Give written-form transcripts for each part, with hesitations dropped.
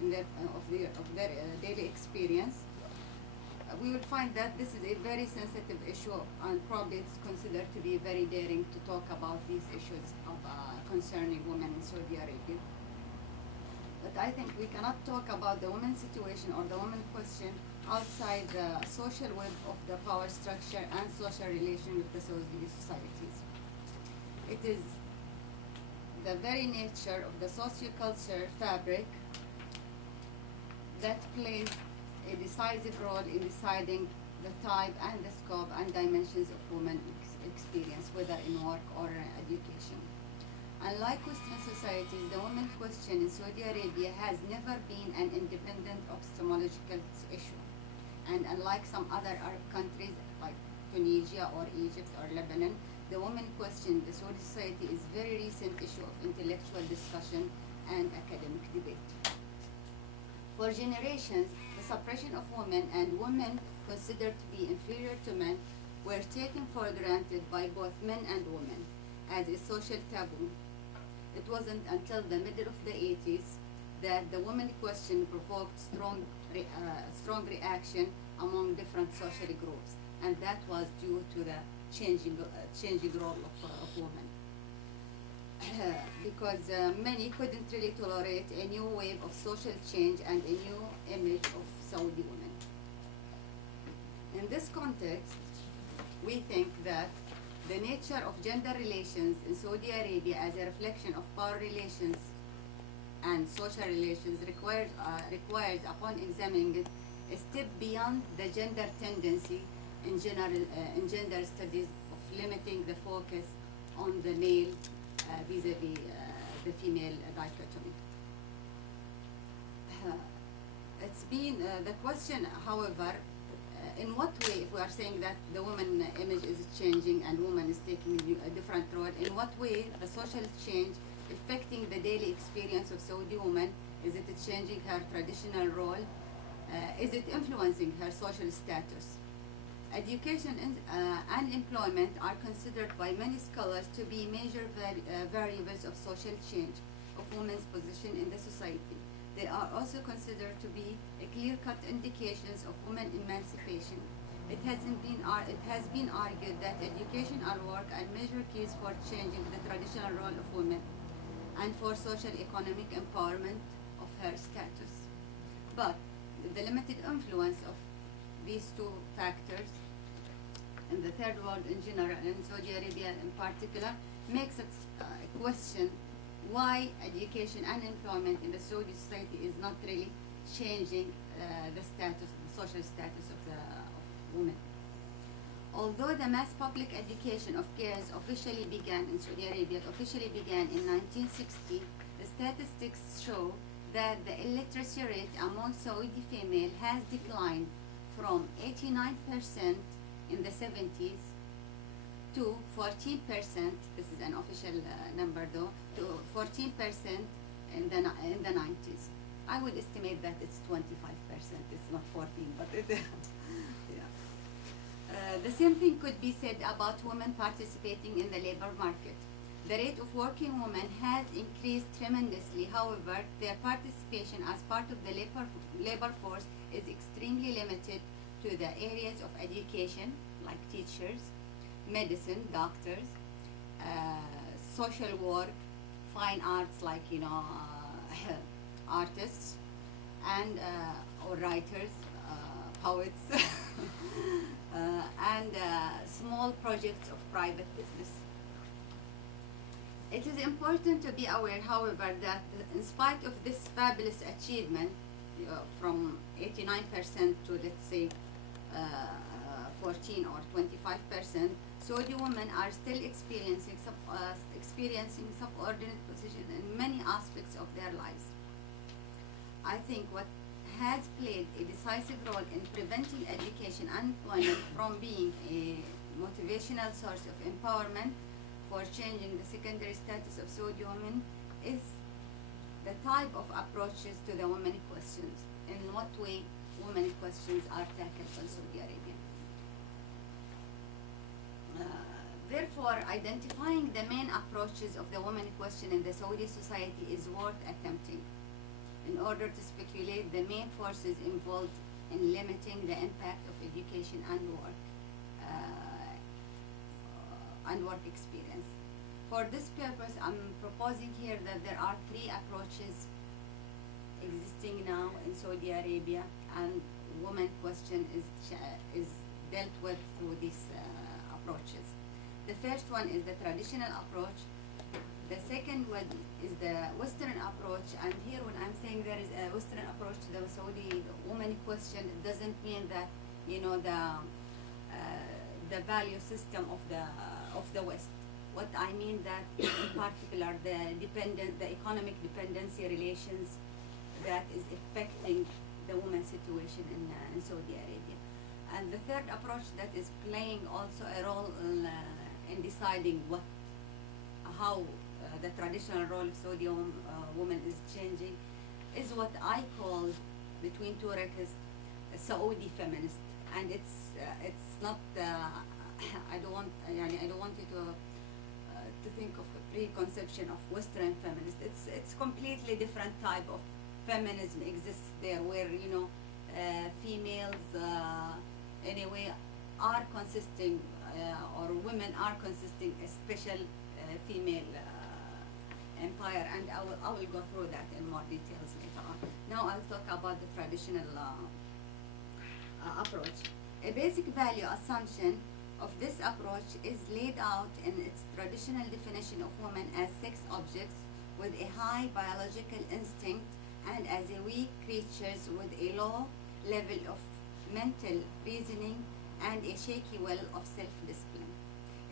in their daily experience, we will find that this is a very sensitive issue, and probably it's considered to be very daring to talk about these issues of, concerning women in Saudi Arabia. But I think we cannot talk about the women's situation or the women question outside the social web of the power structure and social relation with the Saudi societies. It is the very nature of the socio-culture fabric that plays a decisive role in deciding the type and the scope and dimensions of women's experience, whether in work or education. Unlike Western societies, the women's question in Saudi Arabia has never been an independent epistemological issue. And unlike some other Arab countries like Tunisia or Egypt or Lebanon, the women question in the Saudi society is a very recent issue of intellectual discussion and academic debate. For generations, the suppression of women and women considered to be inferior to men were taken for granted by both men and women as a social taboo. It wasn't until the middle of the 80s that the women question provoked strong reaction among different social groups, and that was due to the changing role of women. Because many couldn't really tolerate a new wave of social change and a new image of Saudi women. In this context, we think that the nature of gender relations in Saudi Arabia as a reflection of power relations and social relations requires, upon examining it, a step beyond the gender tendency in gender studies of limiting the focus on the male vis-a-vis the female dichotomy. It's been the question, however, in what way, if we are saying that the woman image is changing and woman is taking a different role, in what way the social change affecting the daily experience of Saudi woman? Is it changing her traditional role? Is it influencing her social status? Education and employment are considered by many scholars to be major variables of social change of women's position in the society. They are also considered to be a clear-cut indications of women emancipation. It has been argued that education and work are major keys for changing the traditional role of women and for social economic empowerment of her status. But the limited influence of these two factors in the third world in general and in Saudi Arabia in particular makes it question why education and employment in the Saudi society is not really changing the social status of women. Although the mass public education of girls officially began in Saudi Arabia in 1960, the statistics show that the illiteracy rate among Saudi female has declined from 89% in the 70s to 14%, this is an official number though, to 14% in the 90s. I would estimate that it's 25%, it's not 14, but it, yeah. The same thing could be said about women participating in the labor market. The rate of working women has increased tremendously. However, their participation as part of the labor force is extremely limited to the areas of education, like teachers, medicine, doctors, social work, fine arts, like artists, and or writers, poets, and small projects of private business. It is important to be aware, however, that in spite of this fabulous achievement, from 89% to let's say 14 or 25%, Saudi women are still experiencing subordinate position in many aspects of their lives. I think what has played a decisive role in preventing education and employment from being a motivational source of empowerment for changing the secondary status of Saudi women is the type of approaches to the women questions. In what way women questions are tackled in Saudi Arabia. Therefore, identifying the main approaches of the women question in the Saudi society is worth attempting. in order to speculate the main forces involved in limiting the impact of education and work experience. For this purpose, I'm proposing here that there are three approaches existing now in Saudi Arabia, and women question is dealt with through these approaches. The first one is the traditional approach. The second one is the Western approach, and here when I'm saying there is a Western approach to the Saudi woman question, it doesn't mean that, you know, the value system of the West. What I mean that in particular the economic dependency relations that is affecting the woman's situation in Saudi Arabia. And the third approach that is playing also a role in deciding how the traditional role of Saudi woman is changing is what I call, between two brackets, Saudi feminist. And it's not I don't want you to think of a preconception of Western feminist. It's completely different type of feminism exists there, where, you know, females anyway are consisting or women are consisting a special female empire, and I will go through that in more details later on. Now I'll talk about the traditional approach. A basic value assumption of this approach is laid out in its traditional definition of women as sex objects with a high biological instinct and as a weak creatures with a low level of mental reasoning and a shaky will of self-discipline.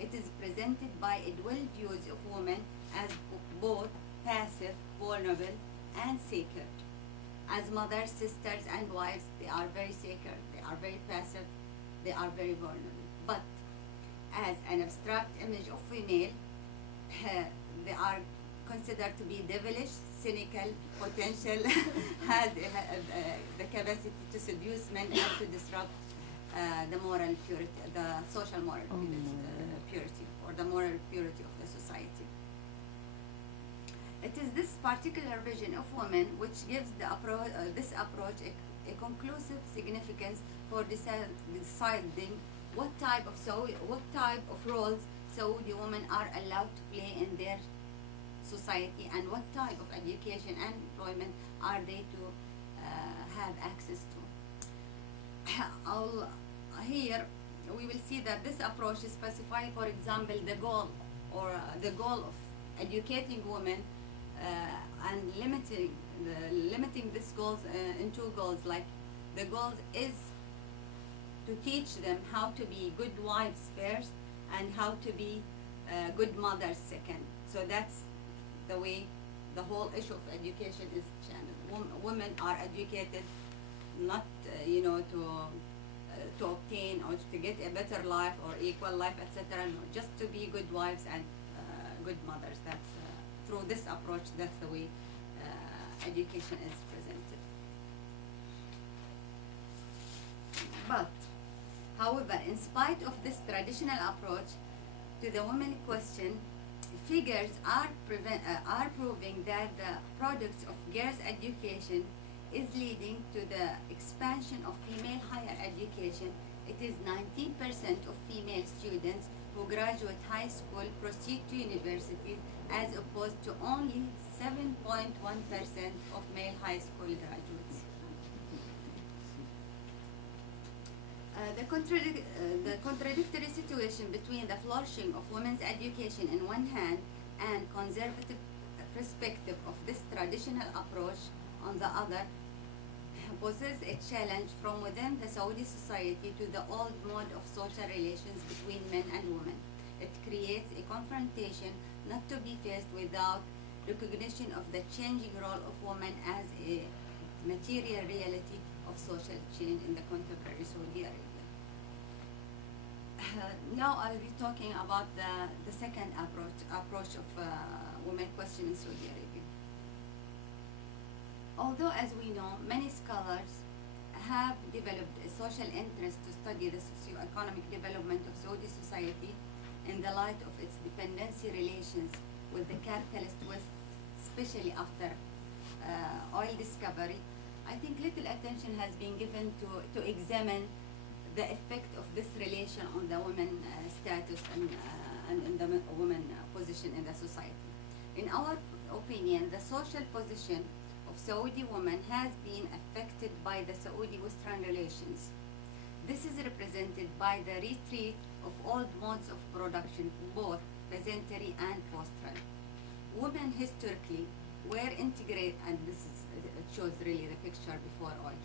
It is presented by a dual views of women as both passive, vulnerable, and sacred. As mothers, sisters, and wives, they are very sacred, they are very passive, they are very vulnerable. But as an abstract image of female, they are considered to be devilish, cynical, potential, has the capacity to seduce men and to disrupt the moral purity, the social moral purity, or the moral purity of the society. It is this particular vision of women which gives this approach a conclusive significance for deciding what type of roles Saudi women are allowed to play in their society and what type of education and employment are they to have access to. Here we will see that this approach is specifying, for example, the goal of educating women and limiting these goals in two goals. Like, the goal is to teach them how to be good wives first and how to be good mothers second. So that's the way the whole issue of education is channeled. Women are educated not to obtain or to get a better life or equal life, etc. No, just to be good wives and good mothers. That's through this approach. That's the way education is presented. But, however, in spite of this traditional approach to the women question, figures are proving that the products of girls' education is leading to the expansion of female higher education. It is 19% of female students who graduate high school proceed to university, as opposed to only 7.1% of male high school graduates. The contradictory situation between the flourishing of women's education in one hand and conservative perspective of this traditional approach on the other poses a challenge from within the Saudi society to the old mode of social relations between men and women. It creates a confrontation not to be faced without recognition of the changing role of women as a material reality of social change in the contemporary Saudi Arabia. Now I'll be talking about the second approach of women question in Saudi Arabia. Although, as we know, many scholars have developed a social interest to study the socio-economic development of Saudi society in the light of its dependency relations with the capitalist West, especially after oil discovery, I think little attention has been given to examine the effect of this relation on the woman status and in the woman position in the society. In our opinion, the social position of Saudi women has been affected by the Saudi-Western relations. This is represented by the retreat of old modes of production, both peasantry and pastoral. Women historically were integrated, and this is, it shows really the picture before oil.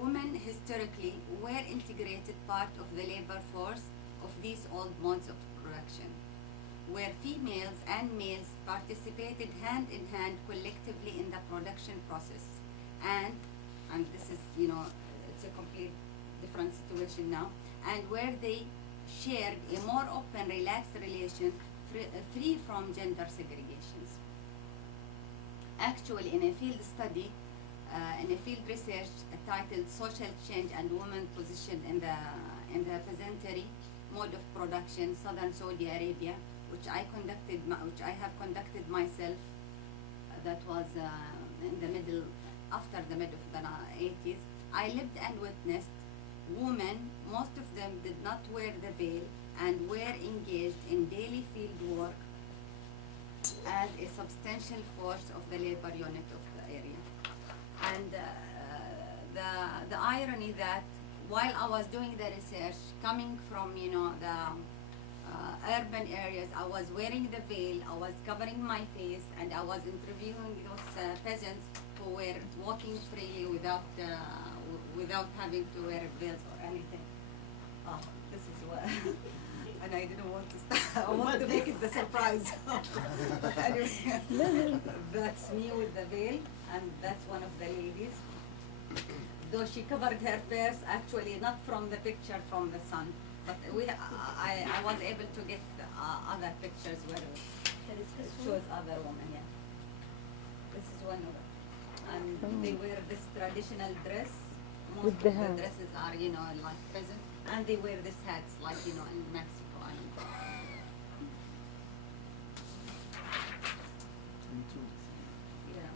Women historically were integrated part of the labor force of these old modes of production, where females and males participated hand in hand collectively in the production process. And this is, you know, it's a complete different situation now, and where they shared a more open, relaxed relation free from gender segregations. Actually, in a field study, in a field research titled "Social Change and Women Position in the Peasantry Mode of Production, Southern Saudi Arabia," which I have conducted myself. That was after the mid of the 80s. I lived and witnessed women. Most of them did not wear the veil and were engaged in daily field work as a substantial force of the labor unit of the area. And the irony that while I was doing the research, coming from, you know, the urban areas, I was wearing the veil, I was covering my face, and I was interviewing those peasants who were walking freely without having to wear veils or anything. Oh, this is what, and I didn't want to start. I want to make it the surprise. But anyway, that's me with the veil, and that's one of the ladies. Though she covered her face, actually not from the picture from the sun, but I was able to get other pictures where it shows other women. Yeah, this is one of them, and they wear this traditional dress. Most of the dresses are, you know, like peasant, and they wear these hats like, you know, in Mexico. Yeah.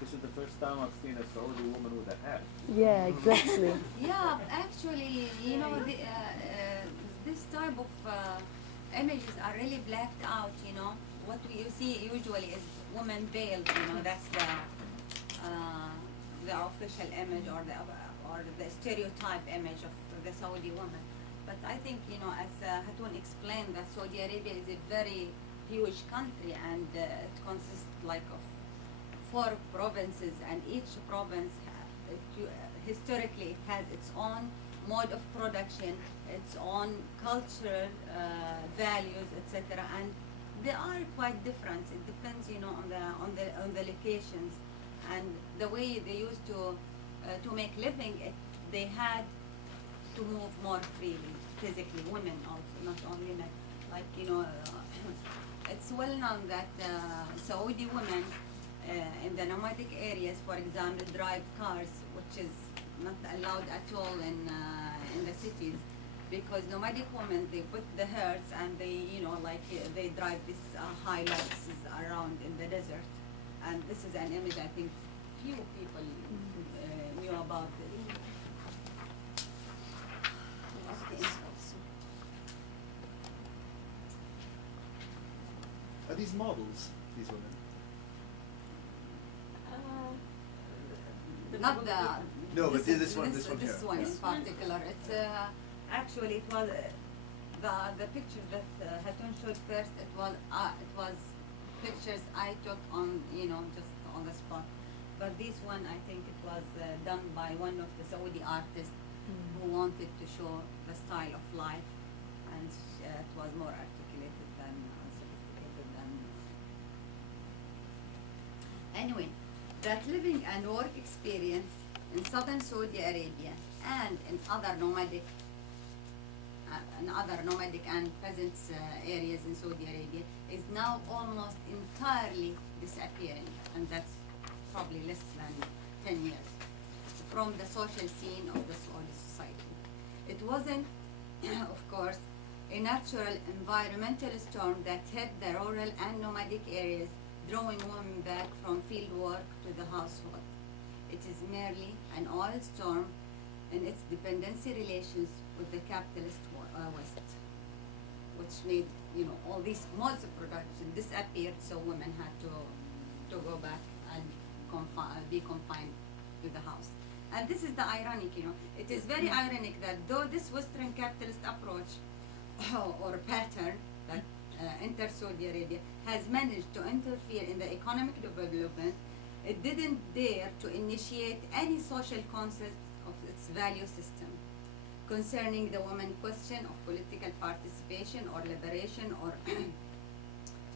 This is the first time I've seen a Saudi woman with a hat. Yeah, exactly. Yeah, actually, you know, this type of images are really blacked out, you know. What you see usually is woman veiled, you know, that's the official image or the stereotype image of the Saudi woman. But I think, you know, as Hatoon explained, that Saudi Arabia is a very huge country, and it consists like of 4 provinces, and each province historically it has its own mode of production, its own cultural values, etc. And they are quite different. It depends, you know, on the locations and the way they used to make living. They had to move more freely, physically. Women also, not only men. Like, you know, it's well known that Saudi women in the nomadic areas, for example, drive cars, which is not allowed at all in the cities, because nomadic women, they put the herds and they, you know, like they drive these Hiluxes around in the desert, and this is an image I think few people knew about it. Okay. Are these models, these women? Not the. No, but this one This here. one in Yes. particular. It's actually it was the picture that Hatoon showed first. It was pictures I took on, you know, just on the spot. But this one, I think it was done by one of the Saudi artists who wanted to show the style of life, and it was more articulated than sophisticated than. Anyway, that living and work experience in southern Saudi Arabia and in other nomadic and peasant areas in Saudi Arabia is now almost entirely disappearing, and that's probably less than 10 years from the social scene of the Saudi society. It wasn't, of course, a natural environmental storm that hit the rural and nomadic areas, drawing women back from field work to the household. It is merely an oil storm in its dependency relations with the capitalist West, which made all these modes of production disappear, so women had to go back and be confined to the house. And this is the ironic, it is very ironic that though this Western capitalist approach or pattern that enters Saudi Arabia has managed to interfere in the economic development, it didn't dare to initiate any social concept of its value system concerning the woman question of political participation or liberation or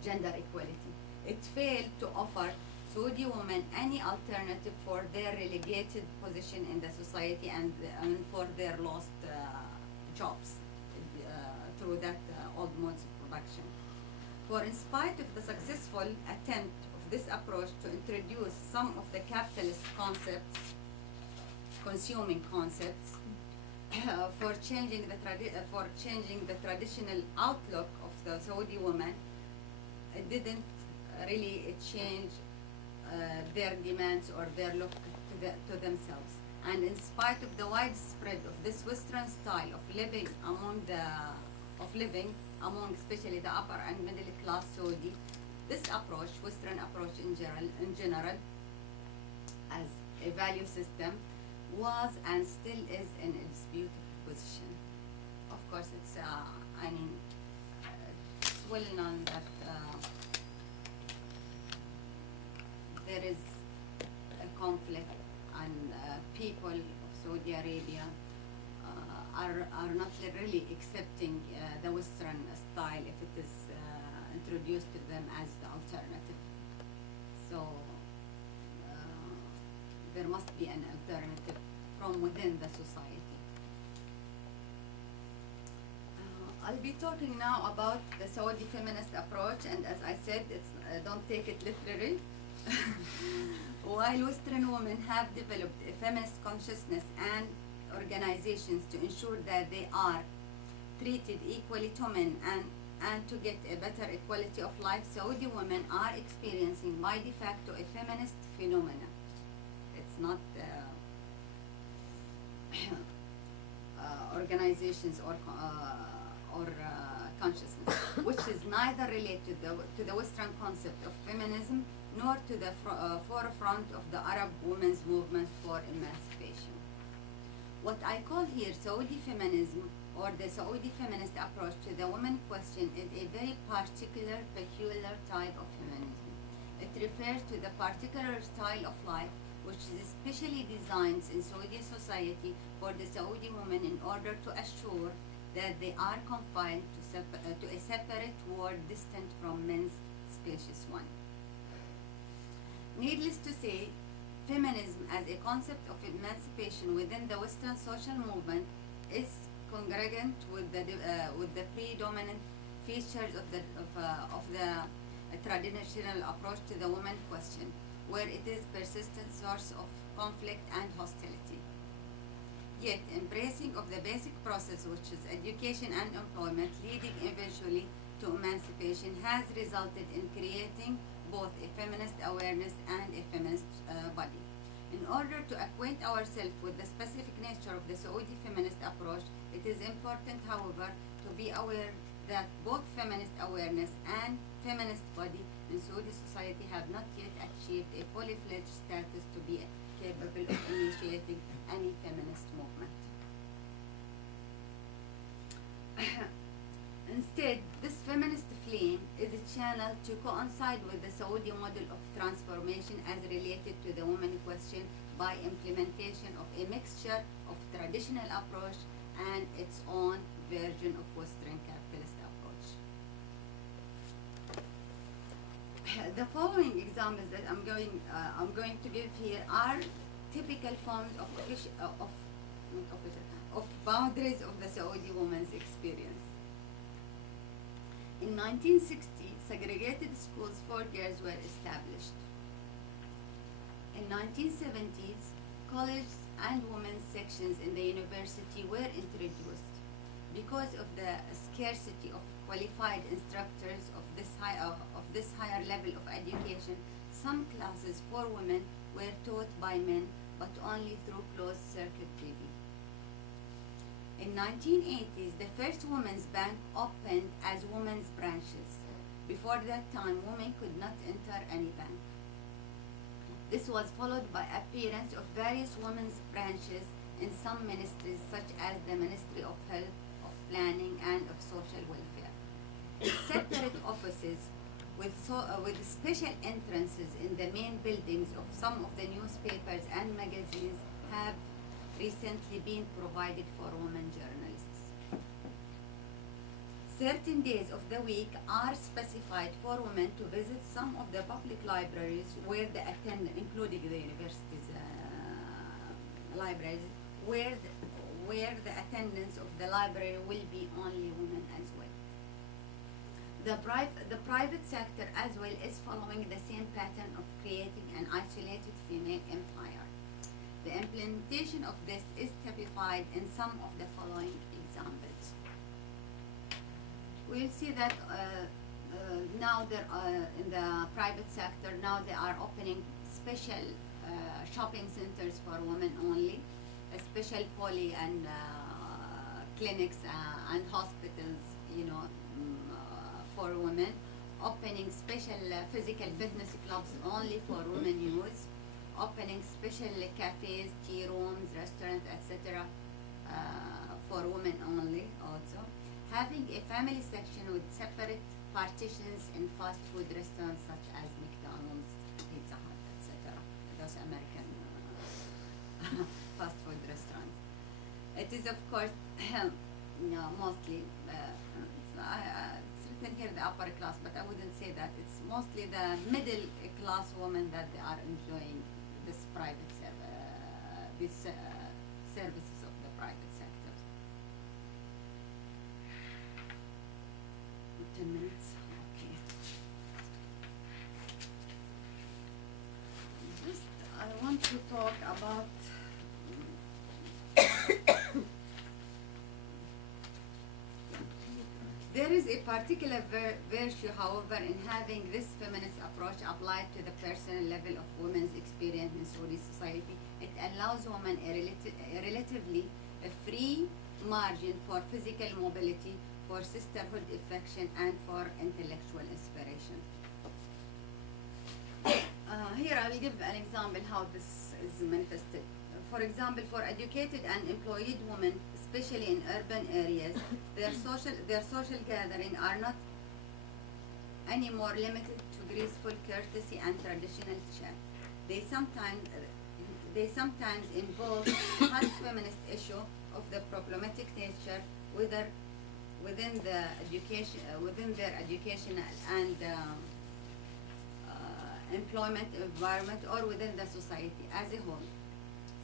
gender equality. It failed to offer Saudi women any alternative for their relegated position in the society and for their lost jobs through that old modes of production. For in spite of the successful attempt of this approach to introduce some of the capitalist concepts, consuming concepts, for changing the traditional outlook of the Saudi woman, it didn't really change their demands or their look to themselves. And in spite of the widespread of this Western style of living among especially the upper and middle class Saudi, this approach, Western approach in general, as a value system, was and still is in a disputed position. Of course, it's it's well known that there is a conflict, and people of Saudi Arabia are not really accepting the Western style if it is introduced to them as the alternative. So there must be an alternative from within the society. I'll be talking now about the Saudi feminist approach, and as I said, it's don't take it literally. While Western women have developed a feminist consciousness and organizations to ensure that they are treated equally to men and to get a better equality of life, Saudi women are experiencing by de facto a feminist phenomena. It's not organizations or consciousness, which is neither related to the Western concept of feminism nor to the forefront of the Arab women's movement for emancipation. What I call here Saudi feminism, or the Saudi feminist approach to the women question, is a very particular, peculiar type of feminism. It refers to the particular style of life which is specially designed in Saudi society for the Saudi women in order to assure that they are confined to a separate world distant from men's spacious one. Needless to say, feminism as a concept of emancipation within the Western social movement is congruent with the predominant features of the traditional approach to the woman question, where it is persistent source of conflict and hostility. Yet, embracing of the basic process, which is education and employment, leading eventually to emancipation, has resulted in creating both a feminist awareness and a feminist body. In order to acquaint ourselves with the specific nature of the Saudi feminist approach, it is important, however, to be aware that both feminist awareness and feminist body in Saudi society have not yet achieved a fully fledged status to be capable of initiating any feminist movement. Instead, this feminist flame is a channel to coincide with the Saudi model of transformation as related to the woman question by implementation of a mixture of traditional approach and its own version of Western capitalist approach. The following examples that I'm going to give here are typical forms of of boundaries of the Saudi woman's experience. In 1960, segregated schools for girls were established. In 1970s, college and women's sections in the university were introduced. Because of the scarcity of qualified instructors of this higher level of education, some classes for women were taught by men, but only through closed circuit TV. In 1980s, the first women's bank opened as women's branches. Before that time, women could not enter any bank. This was followed by appearance of various women's branches in some ministries, such as the Ministry of Health, of Planning, and of Social Welfare. Separate offices with special entrances in the main buildings of some of the newspapers and magazines have recently been provided for women journalists. Certain days of the week are specified for women to visit some of the public libraries where the including the university's libraries, where the attendance of the library will be only women as well. The private sector as well is following the same pattern of creating an isolated female empire. The implementation of this is typified in some of the following examples. We'll see that now there in the private sector, now they are opening special shopping centers for women only, special poly and clinics and hospitals, for women, opening special physical fitness clubs only for women use, opening special cafes, tea rooms, restaurants, etc. For women only also. Having a family section with separate partitions in fast food restaurants such as McDonald's, Pizza Hut, etc. Those American fast food restaurants. It is of course mostly, it's written here the upper class, but I wouldn't say that. It's mostly the middle class women that they are enjoying this private services of the private sector. 10 minutes, okay. Just, I want to talk about there is a particular virtue, however, in having this feminist approach applied to the personal level of women's experience in Saudi society. It allows women a relatively free margin for physical mobility, for sisterhood affection, and for intellectual inspiration. Here I will give an example how this is manifested. For example, for educated and employed women, especially in urban areas, their social gathering are not any more limited to graceful courtesy and traditional chat. They sometimes involve hot feminist issue of the problematic nature, whether within their educational and employment environment or within the society as a whole,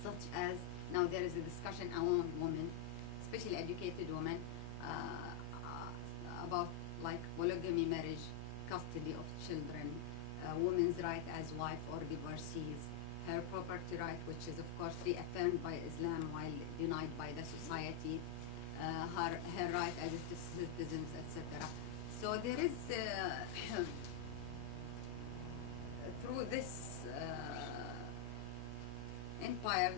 such as now there is a discussion among women, especially educated women, about like polygamy marriage, custody of children, women's right as wife or divorcees, her property right, which is of course reaffirmed by Islam while denied by the society, her right as citizens, etc. So there is through this empire,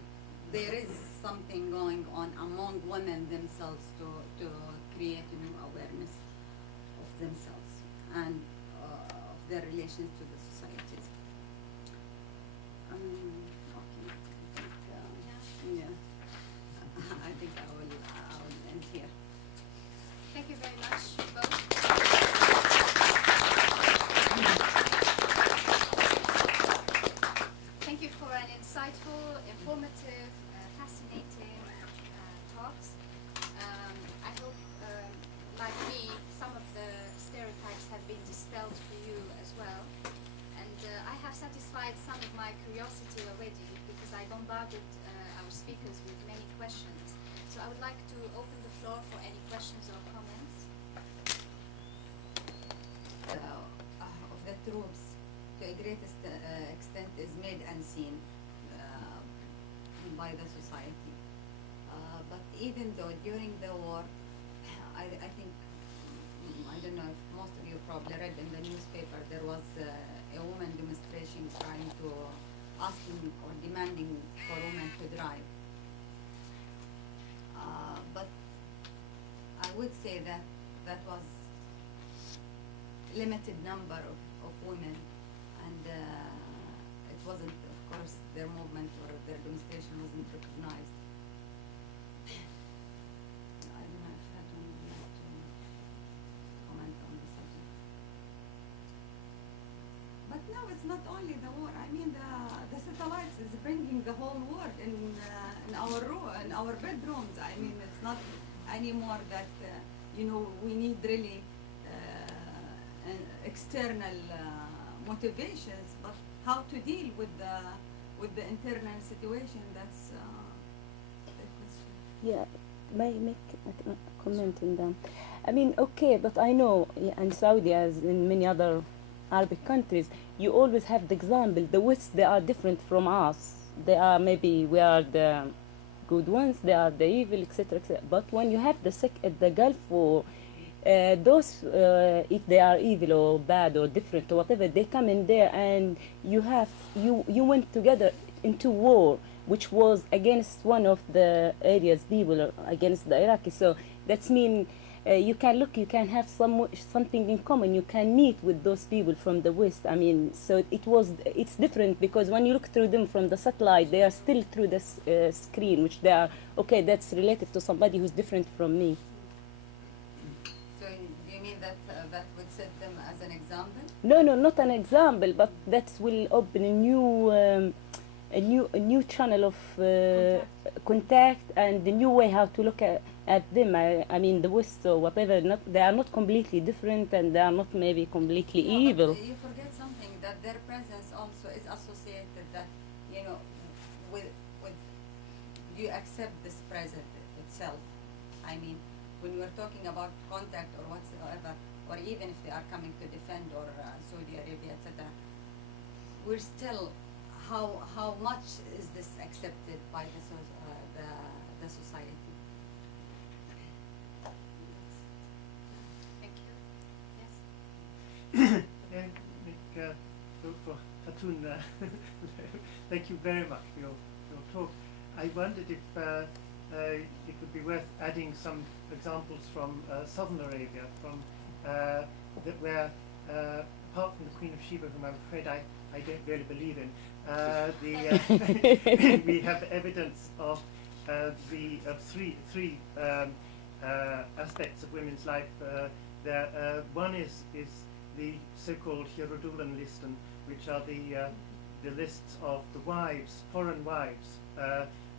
there is something going on among women themselves to create a new awareness of themselves and of their relations to the societies. Okay, I think I will end here. Thank you very much, both. Thank you for an insightful, informative, fascinating talks. I hope, like me, some of the stereotypes have been dispelled for you as well. And I have satisfied some of my curiosity already because I bombarded our speakers with many questions. So I would like to open the floor for any questions or comments. Of the troops, to a greatest extent, is made unseen by the society. But even though during the war, I think, I don't know if most of you probably read in the newspaper, there was a woman demonstration trying to asking or demanding for women to drive. But I would say that that was limited number of women, and it wasn't, of course, their movement or their demonstration wasn't recognized. I don't know if Hatoon would like to comment on the subject. But no, it's not only the war. I mean, the satellites is bringing the whole world in our bedrooms. I mean, it's not anymore that you know, we need really external motivations, but how to deal with the internal situation. That's the question. Yeah, may I make a comment on that? I mean, okay, but I know in Saudi, as in many other Arabic countries, you always have the example, the West, they are different from us. They are, maybe we are the good ones, they are the evil, etc., etc. But when you have the Gulf War, those, if they are evil or bad or different or whatever, they come in there, and you went together into war, which was against one of the area's people, or against the Iraqis. So that's mean you can have something in common. You can meet with those people from the West. I mean, so it's different, because when you look through them from the satellite, they are still through this screen, which they are, okay, that's related to somebody who's different from me. So do you mean that that would set them as an example? No, not an example, but that will open a new channel of contact and a new way how to look at them. I mean, the West or whatever, they are not completely different, and they are not maybe completely evil. But you forget something, that their presence also is associated, that, you know, with you accept this presence itself. I mean, when we're talking about contact or whatsoever, or even if they are coming to defend or Saudi Arabia, etc., we're still, how much is this accepted by the society? Thank you. Yes. For Hatoon, thank you very much for your talk. I wondered if it would be worth adding some examples from Southern Arabia, from where, apart from the Queen of Sheba, whom I'm afraid I don't really believe in, we have evidence of three aspects of women's life. One is the so-called Hirudulan listen, which are the lists of the wives, foreign wives,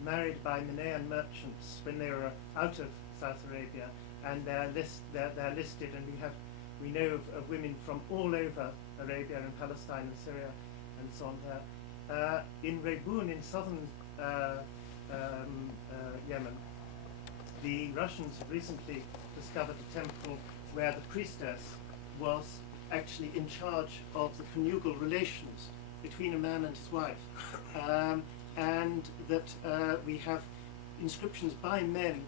married by Manayan merchants when they were out of South Arabia, and they're listed, and we know of women from all over Arabia and Palestine and Syria and so on there. In Rebun, in southern Yemen, the Russians have recently discovered a temple where the priestess was actually in charge of the conjugal relations between a man and his wife, and that we have inscriptions by men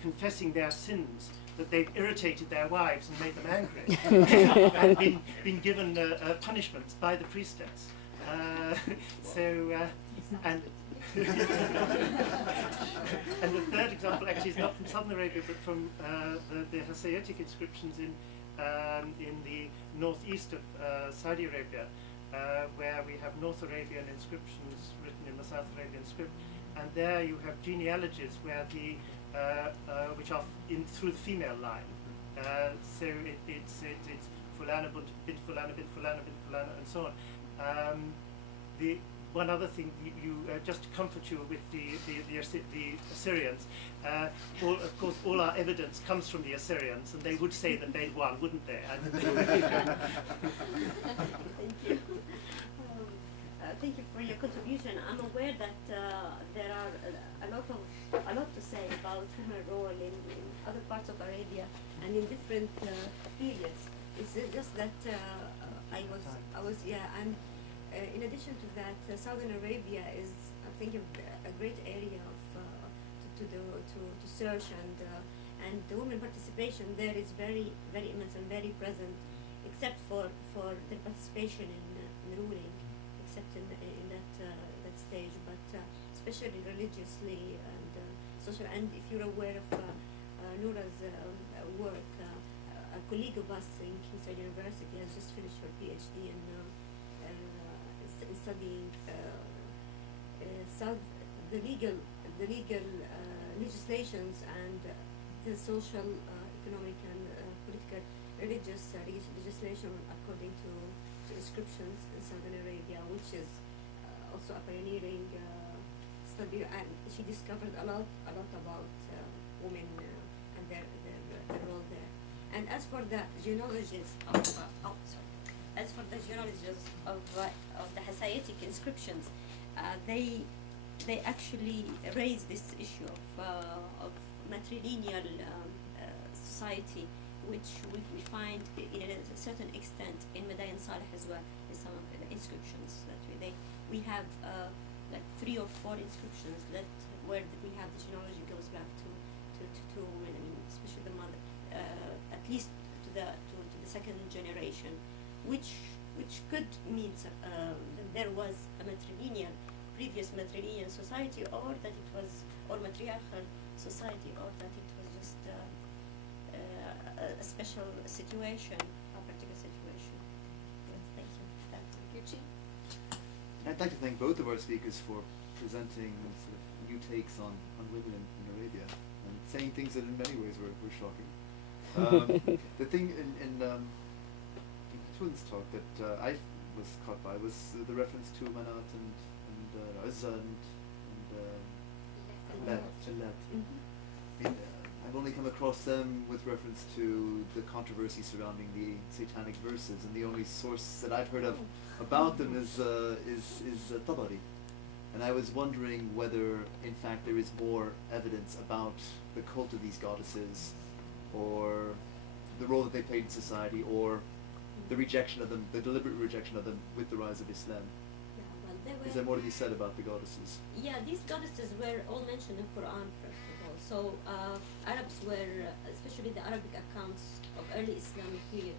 confessing their sins, that they've irritated their wives and made them angry, and been given punishments by the priestess. And and the third example actually is not from Southern Arabia, but from the Hasiatic inscriptions in the northeast of Saudi Arabia, where we have North Arabian inscriptions written in the South Arabian script, and there you have genealogies where which are through the female line. So it's Fulana bint Fulana bint Fulana bint Fulana, and so on. The one other thing, just to comfort you with the Assyrians, of course all our evidence comes from the Assyrians, and they would say that they'd won, wouldn't they? Thank you. thank you for your contribution. I'm aware that there are a lot to say about women's role in other parts of Arabia and in different periods. It's just that I was and in addition to that, Southern Arabia is, I think, a great area of to search, and the women participation there is very immense and very present, except for the participation in ruling, except in that stage, but especially religiously and social. And if you're aware of Noura's work, a colleague of us in Kingside University has just finished her PhD in studying the legal legislations and the social, economic, and political, religious legislation according to inscriptions in Southern Arabia, which is also a pioneering study, and she discovered a lot about women and their role there. And as for the genealogies of the Hasiatic inscriptions, they actually raise this issue of matrilineal society, which we find in a certain extent in Madain Saleh as well, in some of the inscriptions that we have like 3 or 4 inscriptions that where we have the genealogy goes back to women, I mean, especially the mother, at least to the second generation, which could mean that there was a previous matrilineal society, or that it was, or matriarchal society, or that it was just a special situation, a particular situation. Yes, thank you. Eugene? I'd like to thank both of our speakers for presenting sort of new takes on women in Arabia and saying things that in many ways were shocking. The thing in Hatoon's talk that I was caught by was the reference to Manat and Uzza and Lat. Mm-hmm. I mean, I've only come across them with reference to the controversy surrounding the satanic verses, and the only source that I've heard of about them is Tabari. And I was wondering whether, in fact, there is more evidence about the cult of these goddesses, or the role that they played in society, or the rejection of them, the deliberate rejection of them with the rise of Islam. Is there more to be said about the goddesses? Yeah, these goddesses were all mentioned in Quran, first of all. So Arabs were, especially the Arabic accounts of early Islamic period,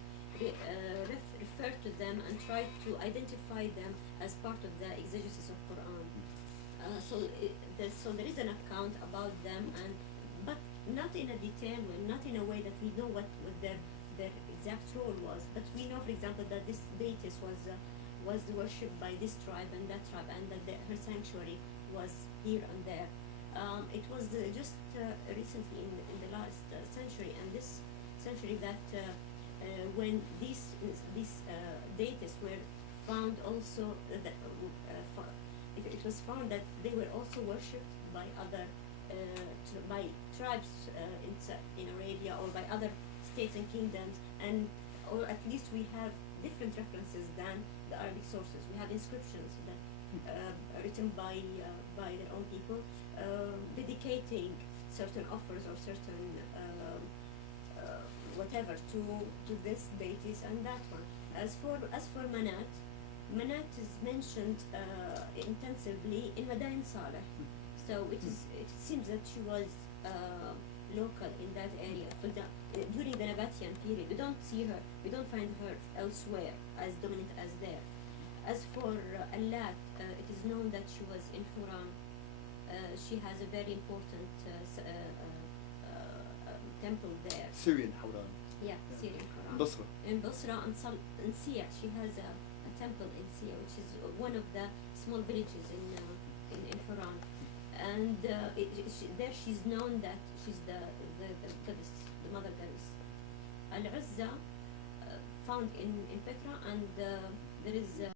referred to them and tried to identify them as part of the exegesis of Quran. So there is an account about them, but not in a detailed way, not in a way that we know what their exact role was. But we know, for example, that this deity was worshipped by this tribe and that tribe, and that her sanctuary was here and there. It was just recently in the last century, and this century, that when these deities were found also, it was found that they were also worshipped by other by tribes in Arabia, or by other states and kingdoms, or at least we have different references than the Arabic sources. We have inscriptions that written by their own people, dedicating certain offers or certain whatever to this deities and that one. As for Manat is mentioned intensively in Madain Saleh. So it seems that she was local in that area. During the Nabatean period, we don't see her, we don't find her elsewhere as dominant as there. As for Allat, it is known that she was in Huram. She has a very important temple there. Syrian Hawran. Yeah, Syrian Huram. Basra. In Basra and Sia, she has a temple in Sia, which is one of the small villages in Huram. And there she's known that she's the goddess, the mother goddess. Al-Uzza, found in Petra, and there is